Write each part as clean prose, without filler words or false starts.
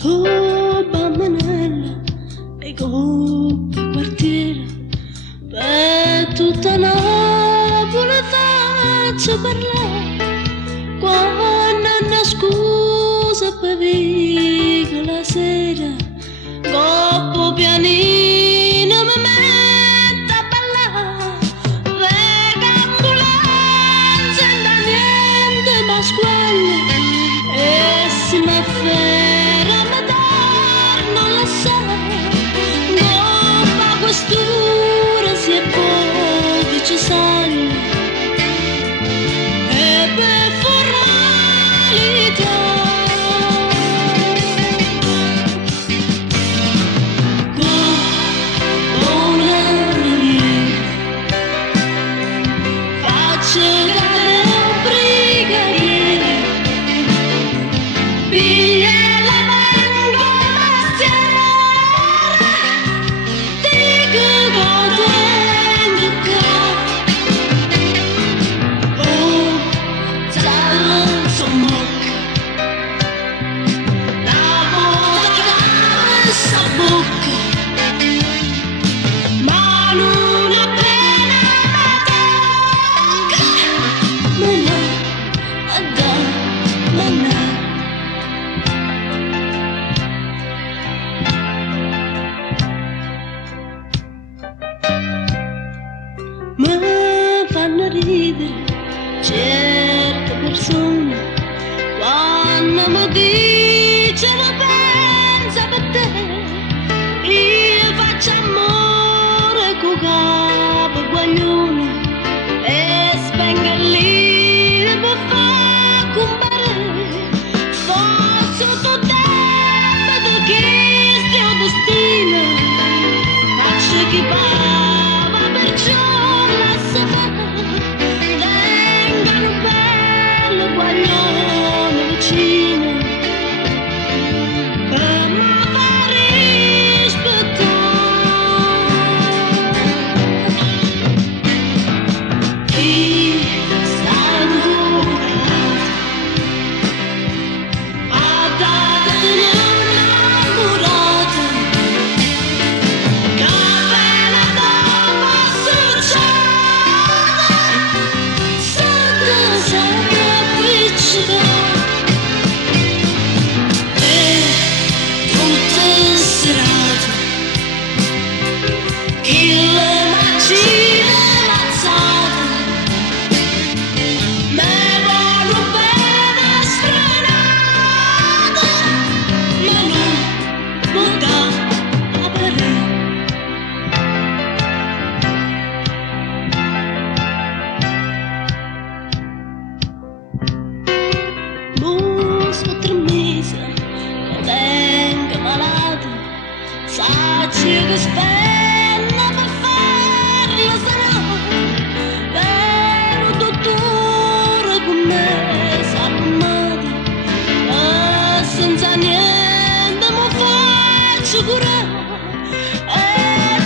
Toba Manella e Goppa quartiere per tutta Napoli faccio parlare quando una scusa per vivere la sera Goppa pianino mi mette a ballare vega ambulanza e da niente ma squalla e si mi ferma ma dar non la sa Goppa questura si è poi ci sale e per foralità mi fanno ridere certe persone quando mi dicono pensa per te io faccio amore con capo guaglione e spengo lì per far comparire forse tutto tempo di questo destino faccio chi parla perciò Sacci che spenna per farlo sanare vero dottore con me s'ammata ma senza niente mi faccio curare e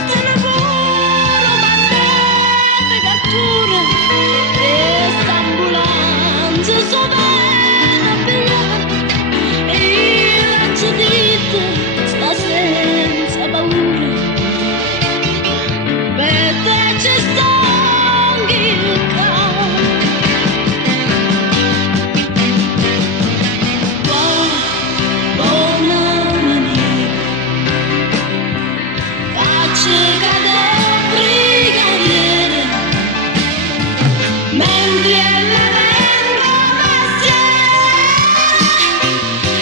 te ne curo ma niente cattura e st'ambulanza so bene a pigliare e io faccio dite senza paura per te ci sto anch'io buona maniera faccio cadere brigadiere mentre la vengo passiera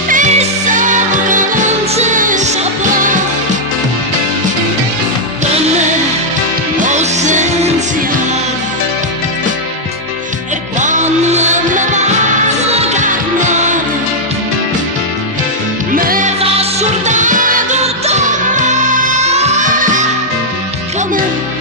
e so che non si saprà e quando mi faccio carnare mi fa sordare tutto come